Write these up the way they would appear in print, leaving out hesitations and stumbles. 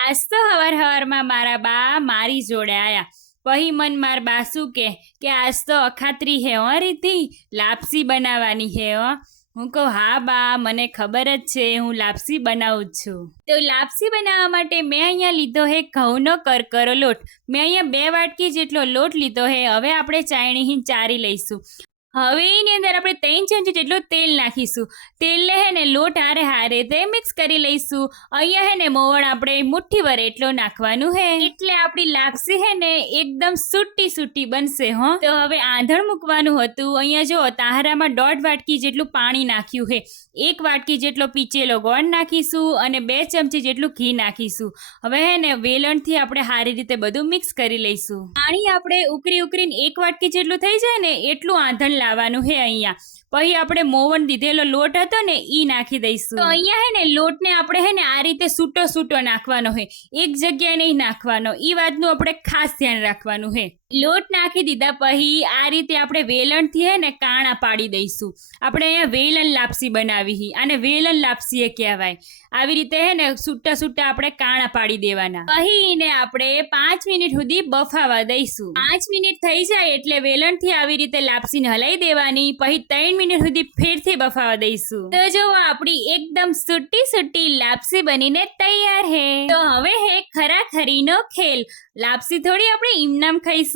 આજ તો હવાર મારા બા મારી જોડે આયા. પછી માર બા શું કે આજ તો અખાત્રી હે હો રીતિ, લાપસી બનાવવાની હે હો. હું કહું હા બા, મને ખબર જ છે, હું લાપસી બનાવું જ છું. તો લાપસી બનાવવા માટે મેં અહીંયા લીધો હે ઘઉંનો કરકરો લોટ. મેં અહીંયા 2 વાટકી જેટલો લોટ લીધો હે. હવે આપણે ચાયણી ચારી લઈશું. હવે એની અંદર આપણે 3 ચમચી જેટલું તેલ નાખીશું. તેલને હે ને લોટ હારે તે મિક્સ કરી લઈશું. અહીંયા હે ને મોવણ આપણે મુઠ્ઠીભર એટલો નાખવાનું હે, એટલે આપણી લાપસી હે ને એકદમ સૂટી બનશે હો. તો હવે આંધણ મૂકવાનું હતું. અહીંયા જો તાહરામાં 1.5 વાટકી જેટલું પાણી નાખ્યું હે. 1 વાટકી જેટલો પીચેલો ગોળ નાખીશું અને 2 ચમચી જેટલું ઘી નાખીશું. હવે હે ને વેલણથી આપણે સારી રીતે બધું મિક્સ કરી લઈશું. પાણી આપણે ઉકળીને 1 વાટકી જેટલું થઈ જાય ને એટલું આંધણ લાવવાનું હે અહીંયા. પછી આપણે મોવણ દીધેલો લોટ હતો ને ઈ નાખી દઈશું. તો અહીંયા હે ને લોટને આપણે હે ને આ રીતે સૂટો નાખવાનો હે, એક જગ્યાએ નહીં નાખવાનો. ઈ વાતનું આપણે ખાસ ધ્યાન રાખવાનું હે. લોટ નાખી દીધા પછી આ રીતે આપણે વેલણથી હે ને કાણા પાડી દઈશું. આપણે અહીંયા વેલણ લાપસી બનાવી, આને વેલણ લાપસી એ કહેવાય. આવી રીતે હે ને સૂટા આપણે કાણા પાડી દેવાના. પછી ને આપણે 5 મિનિટ સુધી બફાવા દઈશું. 5 મિનિટ થઈ જાય એટલે વેલણથી આવી રીતે લાપસીને હલાઈ દેવાની. પછી 3 મિનિટ સુધી ફેરથી બફાવા દઈશું. તો જો આપણી એકદમ સૂટી લાપસી બનીને તૈયાર હે. તો હવે હે ખરાખરીનો ખેલ. લાપસી થોડી આપણે ઇમનામ ખાઈશું,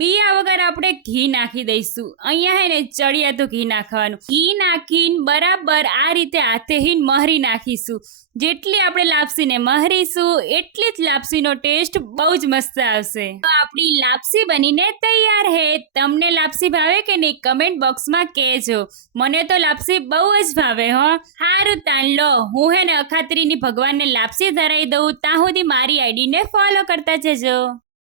બીયા વગર આપણે ઘી નાખી દઈશું. અહીંયા હે ને ચડિયાતું ઘી નાખવાનું. ઘી નાખીને બરાબર આ રીતે હાથેહીન મહરી નાખીશું. જેટલી આપણે લાપસીને મહરીશું એટલી જ લાપસીનો ટેસ્ટ બહુ જ મસ્ત આવશે. તો આપણી લાપસી બનીને તૈયાર હે. તમને લાપસી ભાવે કે નહીં કમેન્ટ બોક્સમાં કહેજો. મને તો લાપસી બહુ જ ભાવે હો. હારું તાન લો, હું હે ને અખાત્રીની ભગવાનને લાપસી ધરાઈ દઉં. ત્યાં સુધી મારી આઈડીને ફોલો કરતા જજો.